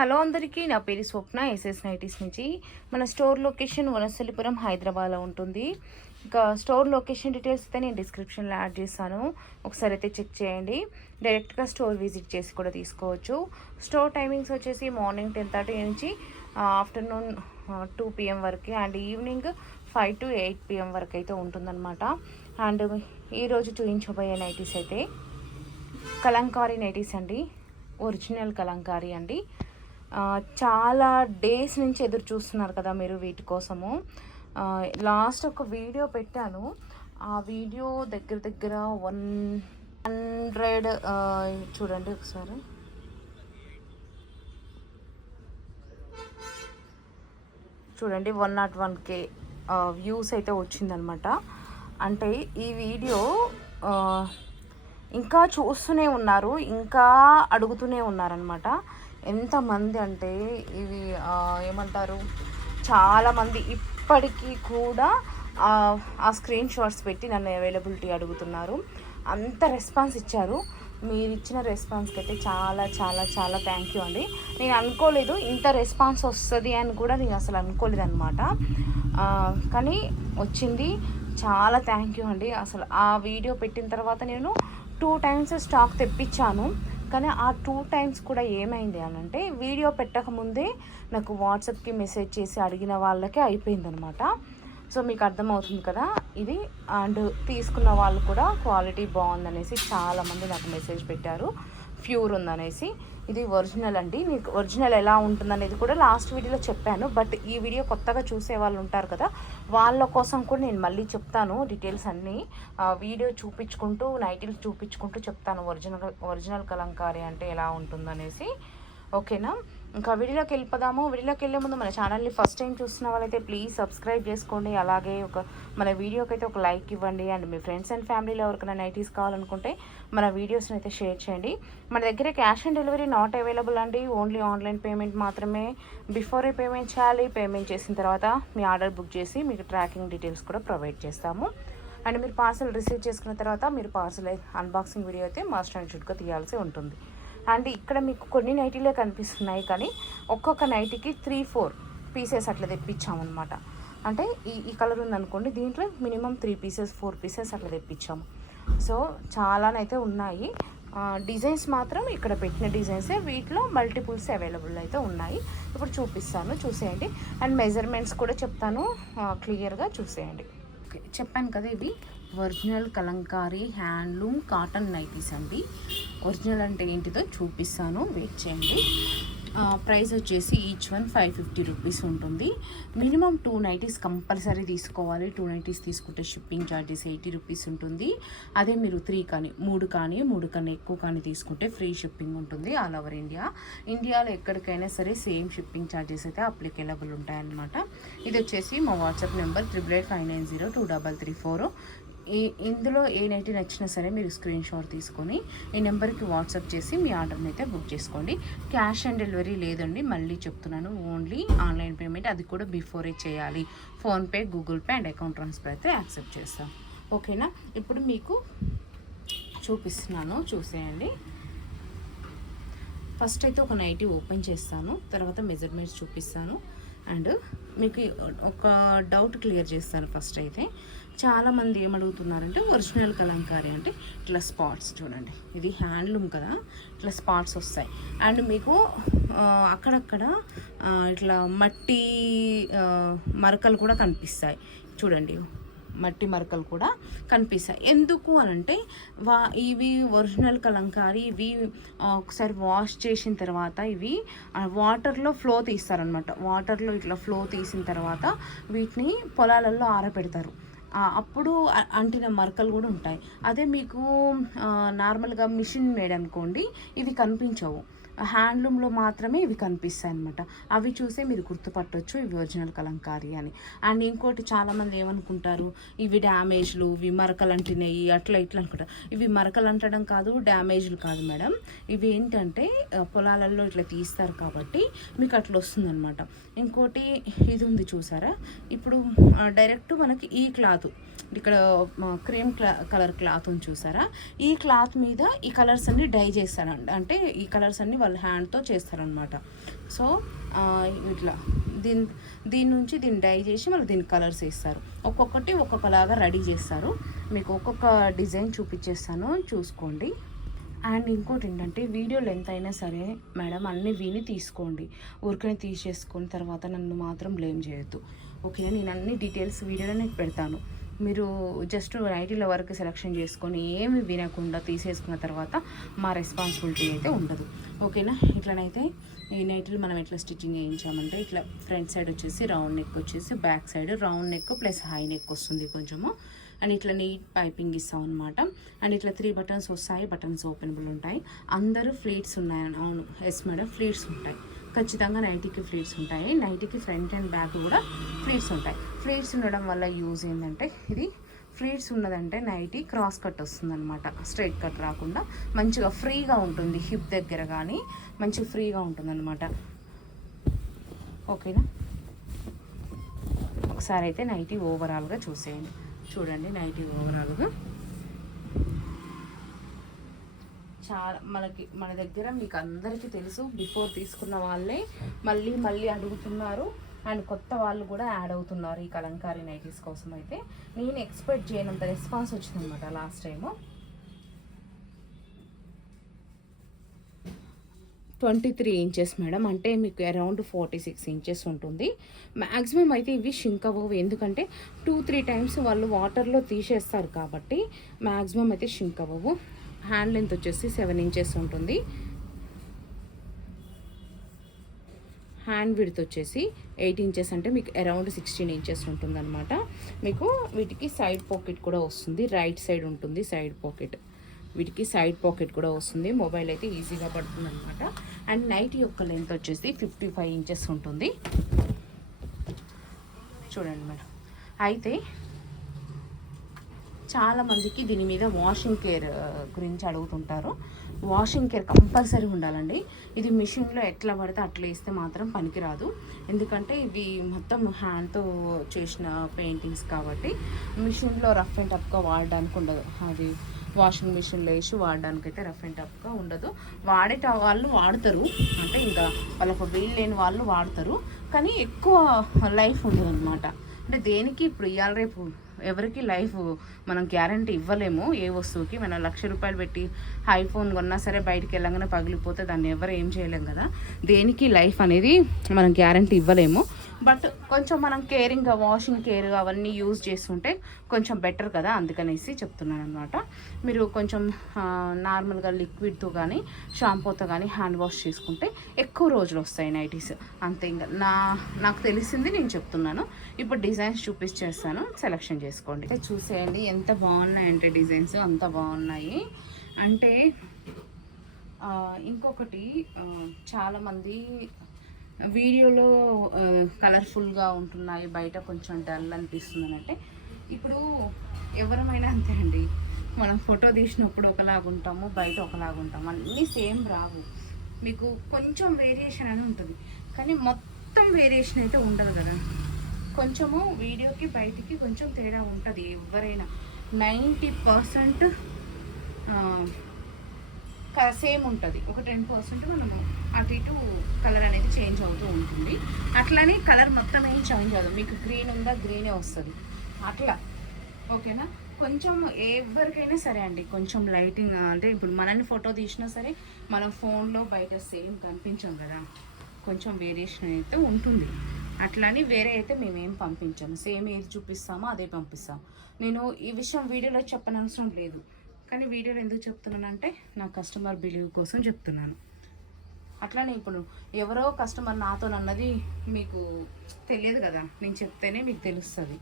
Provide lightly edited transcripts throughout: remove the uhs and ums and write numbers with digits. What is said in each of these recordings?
Hello అందరికీ, నా పేరు స్వప్న. ఎస్ఎస్ నైటీస్ నుంచి. మన స్టోర్ లొకేషన్ వనస్థలిపురం, హైదరాబాద్లో ఉంటుంది. ఇంకా స్టోర్ లొకేషన్ డీటెయిల్స్ అయితే నేను డిస్క్రిప్షన్లో యాడ్ చేస్తాను. ఒకసారి అయితే చెక్ చేయండి. డైరెక్ట్గా స్టోర్ విజిట్ చేసి కూడా తీసుకోవచ్చు. స్టోర్ టైమింగ్స్ వచ్చేసి మార్నింగ్ 10:30 నుంచి ఆఫ్టర్నూన్ 2 PM వరకు, అండ్ ఈవినింగ్ 5 to 8 PM వరకు అయితే ఉంటుందన్నమాట. అండ్ ఈరోజు చూపించబోయే నైటీస్ అయితే కలంకారీ నైటీస్ అండి. ఒరిజినల్ కలంకారీ అండి. చాలా డేస్ నుంచి ఎదురు చూస్తున్నారు కదా మీరు వీటి కోసము. లాస్ట్ ఒక వీడియో పెట్టాను. ఆ వీడియో దగ్గర 100 చూడండి ఒకసారి. చూడండి 101K వ్యూస్ అయితే వచ్చిందనమాట. అంటే ఈ వీడియో ఇంకా చూస్తూనే ఉన్నారు, ఇంకా అడుగుతూనే ఉన్నారనమాట. ఎంతమంది అంటే ఇవి ఏమంటారు, చాలామంది ఇప్పటికీ కూడా ఆ స్క్రీన్ షాట్స్ పెట్టి నన్ను అవైలబిలిటీ అడుగుతున్నారు. అంత రెస్పాన్స్ ఇచ్చారు. మీరు ఇచ్చిన రెస్పాన్స్కి అయితే చాలా చాలా చాలా థ్యాంక్ యూ అండి. నేను అనుకోలేదు ఇంత రెస్పాన్స్ వస్తుంది అని కూడా, నేను అసలు అనుకోలేదు అనమాట. కానీ వచ్చింది. చాలా థ్యాంక్ యూ అండి. అసలు ఆ వీడియో పెట్టిన తర్వాత నేను 2 times స్టాక్ తెప్పించాను. కానీ ఆ 2 times కూడా ఏమైంది అని అంటే, వీడియో పెట్టకముందే నాకు వాట్సాప్కి మెసేజ్ చేసి అడిగిన వాళ్ళకే అయిపోయిందనమాట. సో మీకు అర్థమవుతుంది కదా ఇది. అండ్ తీసుకున్న వాళ్ళు కూడా క్వాలిటీ బాగుందనేసి చాలామంది నాకు మెసేజ్ పెట్టారు, ప్యూర్ ఉందనేసి. ఇది ఒరిజినల్ అండి. మీకు ఒరిజినల్ ఎలా ఉంటుందనేది కూడా లాస్ట్ వీడియోలో చెప్పాను. బట్ ఈ వీడియో కొత్తగా చూసే వాళ్ళు ఉంటారు కదా, వాళ్ళ కోసం కూడా నేను మళ్ళీ చెప్తాను డీటెయిల్స్ అన్నీ. వీడియో చూపించుకుంటూ, నైటీలు చూపించుకుంటూ చెప్తాను ఒరిజినల్ కలంకారీ అంటే ఎలా ఉంటుందనేసి. ఓకేనా? ఇంకా వీడియోలోకి వెళ్ళిపోదాము. వీడియోలోకి వెళ్ళే ముందు మన ఛానల్ని ఫస్ట్ టైం చూస్తున్న వాళ్ళైతే ప్లీజ్ సబ్స్క్రైబ్ చేసుకోండి. అలాగే మన వీడియోకి అయితే ఒక లైక్ ఇవ్వండి. అండ్ మీ ఫ్రెండ్స్ అండ్ ఫ్యామిలీలో ఎవరికైనా నైటీస్ కావాలనుకుంటే మన వీడియోస్ని అయితే షేర్ చేయండి. మన దగ్గర cash on delivery not available అండి. ఓన్లీ ఆన్లైన్ పేమెంట్ మాత్రమే. బిఫోరే పేమెంట్ చేయాలి. పేమెంట్ చేసిన తర్వాత మీ ఆర్డర్ బుక్ చేసి మీకు ట్రాకింగ్ డీటెయిల్స్ కూడా ప్రొవైడ్ చేస్తాము. అండ్ మీరు పార్సల్ రిసీవ్ చేసుకున్న తర్వాత మీరు పార్సల్ అన్బాక్సింగ్ వీడియో అయితే మస్ట్ అండ్ షుడ్గా తీయాల్సి ఉంటుంది. అండ్ ఇక్కడ మీకు కొన్ని నైటీలే కనిపిస్తున్నాయి, కానీ ఒక్కొక్క నైటీకి 3-4 పీసెస్ అట్లా తెప్పించామన్నమాట. అంటే ఈ కలర్ ఉందనుకోండి, దీంట్లో మినిమం 3 pieces 4 pieces అట్లా తెప్పించాము. సో చాలానైతే ఉన్నాయి. డిజైన్స్ మాత్రం ఇక్కడ పెట్టిన డిజైన్సే, వీటిలో మల్టిపుల్స్ అవైలబుల్ అయితే ఉన్నాయి. ఇప్పుడు చూపిస్తాను, చూసేయండి. అండ్ మెజర్మెంట్స్ కూడా చెప్తాను, క్లియర్గా చూసేయండి. ఓకే, చెప్పాను కదా, ఇవి original Kalamkari handloom cotton nighties అండి. ఒరిజినల్ అంటే ఏంటిదో చూపిస్తాను, వెయిట్ చేయండి. ప్రైస్ వచ్చేసి ఈచ్ వన్ 550 రూపీస్ ఉంటుంది. మినిమం 2 నైటీస్ కంపల్సరీ తీసుకోవాలి. 2 నైటీస్ తీసుకుంటే షిప్పింగ్ ఛార్జెస్ 80 రూపీస్ ఉంటుంది. అదే మీరు 3 కానీ 3 కన్నా ఎక్కువ కానీ తీసుకుంటే ఫ్రీ షిప్పింగ్ ఉంటుంది ఆల్ ఓవర్ ఇండియా. ఇండియాలో ఎక్కడికైనా సరే సేమ్ షిప్పింగ్ ఛార్జెస్ అయితే అప్లికేబుల్ ఉంటాయన్నమాట. ఇది వచ్చేసి మా వాట్సాప్ నెంబర్ 8885902334. ఇందులో ఏ నైటీ నచ్చినా సరే మీరు స్క్రీన్ షాట్ తీసుకొని ఈ నెంబర్కి వాట్సాప్ చేసి మీ ఆర్డర్ని అయితే బుక్ చేసుకోండి. క్యాష్ ఆన్ డెలివరీ లేదండి, మళ్ళీ చెప్తున్నాను. ఓన్లీ ఆన్లైన్ పేమెంట్, అది కూడా బిఫోరే చేయాలి. PhonePe, Google pay and account transfer అయితే యాక్సెప్ట్ చేస్తాం. ఓకేనా? ఇప్పుడు మీకు చూపిస్తున్నాను, చూసేయండి. ఫస్ట్ అయితే ఒక నైటీ ఓపెన్ చేస్తాను, తర్వాత మెజర్మెంట్స్ చూపిస్తాను. అండ్ మీకు ఒక డౌట్ క్లియర్ చేస్తాను. ఫస్ట్ అయితే చాలామంది ఏమడుగుతున్నారంటే, ఒరిజినల్ కలంకారీ అంటే ఇట్లా స్పాట్స్ చూడండి, ఇది హ్యాండ్లూమ్ కదా, ఇట్లా స్పాట్స్ వస్తాయి. అండ్ మీకు అక్కడక్కడ ఇట్లా మట్టి మరకలు కూడా కనిపిస్తాయి చూడండి, మట్టి మరకలు కూడా కనిపిస్తాయి. ఎందుకు అని అంటే, ఇవి ఒరిజినల్ కలంకారీ. ఇవి ఒకసారి వాష్ చేసిన తర్వాత ఇవి వాటర్లో ఫ్లో తీస్తారనమాట. వాటర్లో ఇట్లా ఫ్లో తీసిన తర్వాత వీటిని పొలాలలో ఆరబెడతారు. అప్పుడు అంటిన మరకలు కూడా ఉంటాయి. అదే మీకు నార్మల్గా మిషన్ మేడ్ అనుకోండి, ఇవి కనిపించవు. హ్యాండ్లూమ్లో మాత్రమే ఇవి కనిపిస్తాయి అనమాట. అవి చూసే మీరు గుర్తుపట్టవచ్చు ఇవి ఒరిజినల్ కలంకారీ అని. అండ్ ఇంకోటి, చాలామంది ఏమనుకుంటారు, ఇవి డ్యామేజ్లు, ఇవి మరకలు అంటినాయి అట్లా ఇట్లా అనుకుంటారు. ఇవి మరకలు అంటడం కాదు, డ్యామేజ్లు కాదు మేడం. ఇవి ఏంటంటే పొలాలలో ఇట్లా తీస్తారు కాబట్టి మీకు అట్లా వస్తుందన్నమాట. ఇంకోటి, ఇది ఉంది చూసారా, ఇప్పుడు డైరెక్ట్ మనకి ఈ క్లాత్, ఇక్కడ క్రీమ్ కలర్ క్లాత్ ఉంది చూసారా, ఈ క్లాత్ మీద ఈ కలర్స్ అన్ని డై చేస్తానండి. అంటే ఈ కలర్స్ అన్ని వాళ్ళు వాళ్ళు హ్యాండ్తో చేస్తారనమాట. సో ఇట్లా దీని నుంచి దీన్ని డై చేసి మళ్ళీ దీని కలర్స్ వేస్తారు. ఒక్కొక్కటి ఒక్కొక్కలాగా రెడీ చేస్తారు. మీకు ఒక్కొక్క డిజైన్ చూపించేస్తాను, చూసుకోండి. అండ్ ఇంకోటి ఏంటంటే వీడియో లెంత్ అయినా సరే మేడం అన్నీ విని తీసుకోండి. ఊరికనే తీసేసుకొని తర్వాత నన్ను మాత్రం బ్లేమ్ చేయొద్దు, ఓకేనా? నేను అన్ని డీటెయిల్స్ వీడియోలోనే పెడతాను. మీరు జస్ట్ నైటీల వరకు సెలెక్షన్ చేసుకొని ఏమి వినకుండా తీసేసుకున్న తర్వాత మా రెస్పాన్సిబిలిటీ అయితే ఉండదు, ఓకేనా? ఇట్లనైతే ఈ నైటీలు మనం ఎట్లా స్టిచ్చింగ్ చేయించామంటే ఇట్లా ఫ్రంట్ సైడ్ వచ్చేసి రౌండ్ నెక్ వచ్చేసి back side round neck plus high neck వస్తుంది కొంచెము. అండ్ ఇట్లా నీట్ పైపింగ్ ఇస్తాం అనమాట. అండ్ ఇట్లా 3 బటన్స్ వస్తాయి, బటన్స్ ఓపెనబుల్ ఉంటాయి. అందరూ ఫ్లీట్స్ ఉన్నాయని, అవును ఎస్ మేడం ఫ్లీట్స్ ఉంటాయి, ఖచ్చితంగా నైటీకి ఫ్లీట్స్ ఉంటాయి. నైటీకి ఫ్రంట్ అండ్ బ్యాక్ కూడా ఫ్లీట్స్ ఉంటాయి. ఫ్లీట్స్ ఉండడం వల్ల యూజ్ ఏంటంటే ఇది ఫ్లీట్స్ ఉన్నదంటే నైటీ క్రాస్ కట్ వస్తుంది అనమాట, స్ట్రైట్ కట్ రాకుండా మంచిగా ఫ్రీగా ఉంటుంది. హిప్ దగ్గర కానీ మంచిగా ఫ్రీగా ఉంటుంది అనమాట, ఓకేనా? ఒకసారి అయితే నైటీ ఓవరాల్గా చూసేయండి. చూడండి నైటీ ఓవరాల్గా చాలా మన దగ్గర మీకు అందరికీ తెలుసు. బిఫోర్ తీసుకున్న వాళ్ళే మళ్ళీ అడుగుతున్నారు. అండ్ కొత్త వాళ్ళు కూడా యాడ్ అవుతున్నారు ఈ కలంకారీ నైటీస్ కోసం. అయితే నేను ఎక్స్పెక్ట్ చేయనంత రెస్పాన్స్ వచ్చిందనమాట లాస్ట్ టైము. 23 ఇంచెస్ మేడం, అంటే మీకు అరౌండ్ 46 ఇంచెస్ ఉంటుంది. మ్యాక్సిమం అయితే ఇవి షింక్ అవ్వవు, ఎందుకంటే 2-3 టైమ్స్ వాళ్ళు వాటర్లో తీసేస్తారు కాబట్టి మ్యాక్సిమం అయితే షింక్ అవ్వవు. హ్యాండ్ లెంత్ వచ్చేసి 7 ఇంచెస్ ఉంటుంది. హ్యాండ్ విడ్త్ వచ్చేసి 8 ఇంచెస్, అంటే మీకు అరౌండ్ 16 ఇంచెస్ ఉంటుందన్నమాట. మీకు వీటికి సైడ్ పాకెట్ కూడా వస్తుంది, రైట్ సైడ్ ఉంటుంది సైడ్ పాకెట్. వీటికి సైడ్ పాకెట్ కూడా వస్తుంది, మొబైల్ అయితే ఈజీగా పడుతుంది అనమాట. అండ్ నైట్ యొక్క లెంత్ వచ్చేసి 55 ఇంచెస్ ఉంటుంది. చూడండి మేడం. అయితే చాలామందికి దీని మీద వాషింగ్ కేర్ గురించి అడుగుతుంటారు. వాషింగ్ కేర్ కంపల్సరీ ఉండాలండి. ఇది మిషన్లో ఎట్లా పడితే అట్లా వేస్తే మాత్రం పనికిరాదు, ఎందుకంటే ఇవి మొత్తం హ్యాండ్తో చేసిన పెయింటింగ్స్ కాబట్టి మిషన్లో రఫ్ అండ్ టఫ్గా వాడడానికి ఉండదు. అది వాషింగ్ మిషన్లో వేసి వాడడానికి అయితే రఫ్ అండ్ టఫ్గా ఉండదు. వాడేట వాళ్ళు వాడతారు, అంటే ఇంకా వాళ్ళకు వీలు లేని వాళ్ళు వాడతారు, కానీ ఎక్కువ లైఫ్ ఉండదు అనమాట. అంటే దేనికి ఇప్పుడు ఇవాళ రేపు ఎవరికి లైఫ్ మనం గ్యారంటీ ఇవ్వలేము. ఏ వస్తువుకి మనం 1,00,000 రూపాయలు పెట్టి ఐఫోన్ కొన్నా సరే బయటికి వెళ్ళగానే పగిలిపోతే దాన్ని ఎవరు ఏం చేయలేం కదా. దేనికి లైఫ్ అనేది మనం గ్యారంటీ ఇవ్వలేము. బట్ కొంచెం మనం కేరింగ్గా వాషింగ్ కేర్ అవన్నీ యూజ్ చేస్తుంటే కొంచెం బెటర్ కదా, అందుకనేసి చెప్తున్నాను అనమాట. మీరు కొంచెం నార్మల్గా లిక్విడ్తో కానీ షాంపూతో కానీ హ్యాండ్ వాష్ చేసుకుంటే ఎక్కువ రోజులు వస్తాయి నైటీస్, అంతే. ఇంకా నాకు తెలిసింది నేను చెప్తున్నాను. ఇప్పుడు డిజైన్స్ చూపించేస్తాను, సెలెక్షన్ చేసుకోండి. చూసేయండి ఎంత బాగున్నాయంటే డిజైన్స్ అంత బాగున్నాయి. అంటే ఇంకొకటి చాలామంది వీడియోలో కలర్ఫుల్గా ఉంటున్నాయి, బయట కొంచెం డల్ అనిపిస్తుంది అంటే, ఇప్పుడు ఎవరమైనా అంతే అండి. మనం ఫోటో తీసినప్పుడు ఒకలాగుంటాము, బయట ఒకలాగుంటాము, అన్నీ సేమ్ రావు. మీకు కొంచెం వేరియేషన్ అని ఉంటుంది, కానీ మొత్తం వేరియేషన్ అయితే ఉండదు కదా. కొంచెము వీడియోకి బయటికి కొంచెం తేడా ఉంటుంది. ఎవరైనా 90% సేమ్ ఉంటుంది, ఒక 10% మనము అటు ఇటు కలర్ అనేది చేంజ్ అవుతూ ఉంటుంది. అట్లనే కలర్ మొత్తం ఏం చేంజ్ అవ్వదు. మీకు గ్రీన్ ఉందా గ్రీనే వస్తుంది అట్లా, ఓకేనా? కొంచెం ఎవరికైనా సరే అండి, కొంచెం లైటింగ్ అంటే ఇప్పుడు మనల్ని ఫోటో తీసినా సరే మనం ఫోన్లో బయట సేమ్ కనిపించాం కదా, కొంచెం వేరియేషన్ అయితే ఉంటుంది. అట్లని వేరే అయితే మేమేం పంపించాము, సేమ్ ఏది చూపిస్తామో అదే పంపిస్తాం. నేను ఈ విషయం వీడియోలో చెప్పనవసరం లేదు, కానీ వీడియోలో ఎందుకు చెప్తున్నానంటే నా కస్టమర్ బిలీవ్ కోసం చెప్తున్నాను. అట్లానే ఇప్పుడు ఎవరో కస్టమర్ నాతో అన్నది మీకు తెలియదు కదా, నేను చెప్తేనే మీకు తెలుస్తుంది,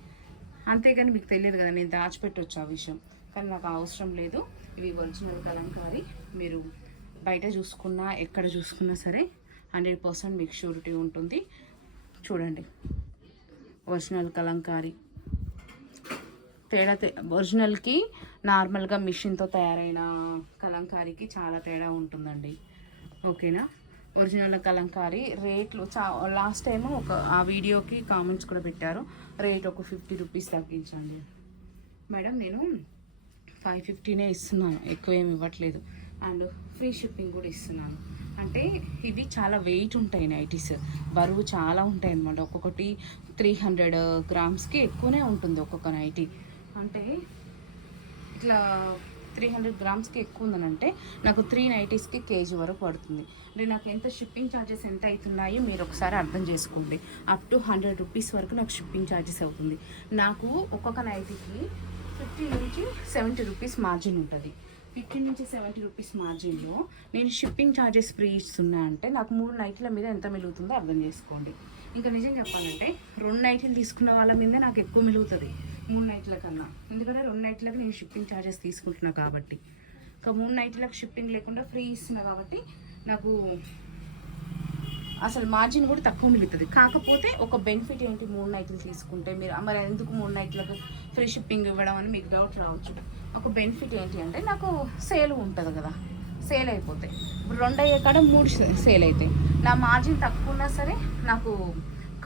అంతేగాని మీకు తెలియదు కదా, నేను దాచిపెట్టవచ్చు ఆ విషయం. కానీ నాకు అవసరం లేదు. ఇవి ఒరిజినల్ కలంకారీ, మీరు బయట చూసుకున్నా ఎక్కడ చూసుకున్నా సరే 100% మీకు షూరిటీ ఉంటుంది. చూడండి ఒరిజినల్ కలంకారీ. తేడా ఒరిజినల్కి నార్మల్గా మిషన్తో తయారైన కలంకారీకి చాలా తేడా ఉంటుందండి, ఓకేనా? ఒరిజినల్ కలంకారీ రేట్లు లాస్ట్ టైము ఆ వీడియోకి కామెంట్స్ కూడా పెట్టారు, రేట్ ఒక 50 రూపీస్ తగ్గించండి. మేడం నేను 550నే ఇస్తున్నాను, ఎక్కువ ఏమి ఇవ్వట్లేదు. అండ్ ఫ్రీ షిప్పింగ్ కూడా ఇస్తున్నాను. అంటే ఇవి చాలా వెయిట్ ఉంటాయి నైటీస్, బరువు చాలా ఉంటాయి అన్నమాట. ఒక్కొక్కటి 300 గ్రామ్స్కి ఎక్కువనే ఉంటుంది ఒక్కొక్క నైటీ. అంటే ఇట్లా 300 గ్రామ్స్కి ఎక్కువ ఉందనంటే నాకు 3 నైటీస్కి కేజీ వరకు పడుతుంది. అంటే నాకు ఎంత షిప్పింగ్ ఛార్జెస్ ఎంత అవుతున్నాయో మీరు ఒకసారి అర్థం చేసుకోండి. అప్ టు 100 రూపీస్ వరకు నాకు షిప్పింగ్ ఛార్జెస్ అవుతుంది. నాకు ఒక్కొక్క నైటీకి 50 నుంచి 70 రూపీస్ మార్జిన్ ఉంటుంది. 50 నుంచి 70 రూపీస్ మార్జిన్లో నేను షిప్పింగ్ ఛార్జెస్ ఫ్రీ ఇస్తున్నా అంటే నాకు 3 నైట్ల మీద ఎంత మిగులుతుందో అర్థం చేసుకోండి. ఇంకా నిజం చెప్పాలంటే 2 నైట్లు తీసుకున్న వాళ్ళ మీదే నాకు ఎక్కువ మిగులుతుంది 3 నైట్ల కన్నా. ఎందుకంటే 2 నైట్లకు నేను షిప్పింగ్ ఛార్జెస్ తీసుకుంటున్నా కాబట్టి. ఇంకా 3 నైట్లకు షిప్పింగ్ లేకుండా ఫ్రీ ఇస్తున్నా కాబట్టి నాకు అసలు మార్జిన్ కూడా తక్కువ మిగులుతుంది. కాకపోతే ఒక బెనిఫిట్ ఏంటి, 3 నైట్లు తీసుకుంటే మీరు మరి ఎందుకు 3 నైట్లకు ఫ్రీ షిప్పింగ్ ఇవ్వడం అని మీకు డౌట్ రావచ్చు. ఒక బెనిఫిట్ ఏంటి అంటే నాకు సేల్ ఉంటుంది కదా, సేల్ అయిపోతాయి. ఇప్పుడు 2 అయ్యే కాడ 3 సేల్ అవుతాయి. నా మార్జిన్ తక్కువ ఉన్నా సరే నాకు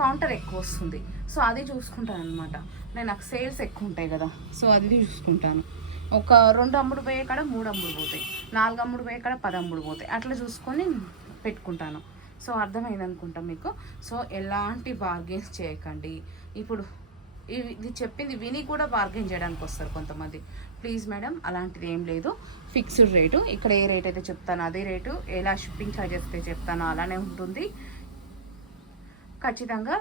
కౌంటర్ ఎక్కువ వస్తుంది. సో అది చూసుకుంటాను అనమాట. నాకు సేల్స్ ఎక్కువ ఉంటాయి కదా, సో అది చూసుకుంటాను. ఒక 2 అమ్ముడు పోయే కాడ 3 అమ్ముడు పోతాయి, 4 అమ్ముడు పోయే కాడ 10 అమ్ముడు పోతాయి. అట్లా చూసుకొని పెట్టుకుంటాను. సో అర్థమైంది అనుకుంటా మీకు. సో ఎలాంటి బార్గెన్స్ చేయకండి. ఇప్పుడు ఇది చెప్పింది విని కూడా బార్గెన్ చేయడానికి వస్తారు కొంతమంది. ప్లీజ్ మేడం, అలాంటిది ఏం లేదు. ఫిక్స్డ్ రేటు, ఇక్కడ ఏ రేట్ అయితే చెప్తానో అదే రేటు, ఎలా షిప్పింగ్ ఛార్జెస్ అయితే చెప్తానో అలానే ఉంటుంది. ఖచ్చితంగా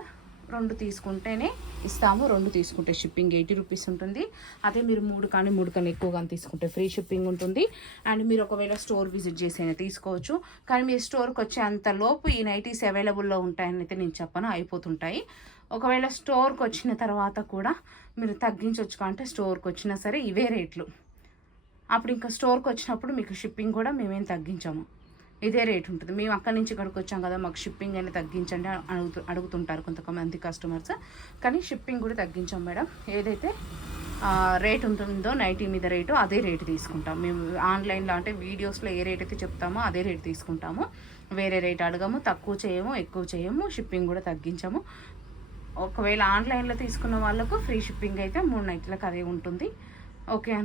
2 తీసుకుంటేనే ఇస్తాము. 2 తీసుకుంటే షిప్పింగ్ 80 రూపీస్ ఉంటుంది. అదే మీరు 3 కానీ 3 కన్నా ఎక్కువ కానీ తీసుకుంటే ఫ్రీ షిప్పింగ్ ఉంటుంది. అండ్ మీరు ఒకవేళ స్టోర్ విజిట్ చేసైనా తీసుకోవచ్చు. కానీ మీరు స్టోర్కి వచ్చే అంతలోపు ఈ నైటీస్ అవైలబుల్లో ఉంటాయని అయితే నేను చెప్పను, అయిపోతుంటాయి. ఒకవేళ స్టోర్కి వచ్చిన తర్వాత కూడా మీరు తగ్గించవచ్చు. అంటే స్టోర్కి వచ్చినా సరే ఇవే రేట్లు. అప్పుడు ఇంకా స్టోర్కి వచ్చినప్పుడు మీకు షిప్పింగ్ కూడా మేమేం తగ్గించాము, ఇదే రేట్ ఉంటుంది. మేము అక్కడి నుంచి ఇక్కడికి వచ్చాం కదా, మాకు షిప్పింగ్ అనేది తగ్గించండి అడుగుతుంటారు కొంతమంది కస్టమర్స్. కానీ షిప్పింగ్ కూడా తగ్గించాం మేడం. ఏదైతే రేట్ ఉంటుందో నైటీ మీద రేటు అదే రేటు తీసుకుంటాం మేము. ఆన్లైన్లో అంటే వీడియోస్లో ఏ రేట్ అయితే చెప్తామో అదే రేట్ తీసుకుంటాము. వేరే రేట్ అడగము, తక్కువ చేయము, ఎక్కువ చేయము, షిప్పింగ్ కూడా తగ్గించాము. ఒకవేళ ఆన్లైన్లో తీసుకున్న వాళ్ళకు ఫ్రీ షిప్పింగ్ అయితే 3 నైట్లకు అదే ఉంటుంది. ఓకే,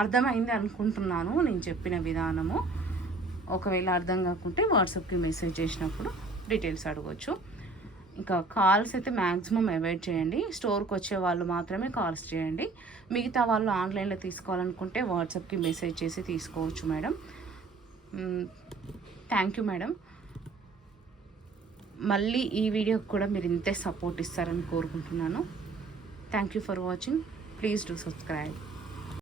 అర్థమైంది అనుకుంటున్నాను నేను చెప్పిన విధానము. ఒకవేళ అర్థం కాకుంటే వాట్సాప్కి మెసేజ్ చేసినప్పుడు డీటెయిల్స్ అడగవచ్చు. ఇంకా కాల్స్ అయితే మ్యాక్సిమం అవాయిడ్ చేయండి. స్టోర్కి వచ్చే వాళ్ళు మాత్రమే కాల్స్ చేయండి. మిగతా వాళ్ళు ఆన్లైన్లో తీసుకోవాలనుకుంటే వాట్సాప్కి మెసేజ్ చేసి తీసుకోవచ్చు మేడం. Thank you madam. మళ్ళీ ఈ వీడియోకి కూడా మీరు ఇంతే సపోర్ట్ ఇస్తారని కోరుకుంటున్నాను. Thank you for watching. Please do subscribe.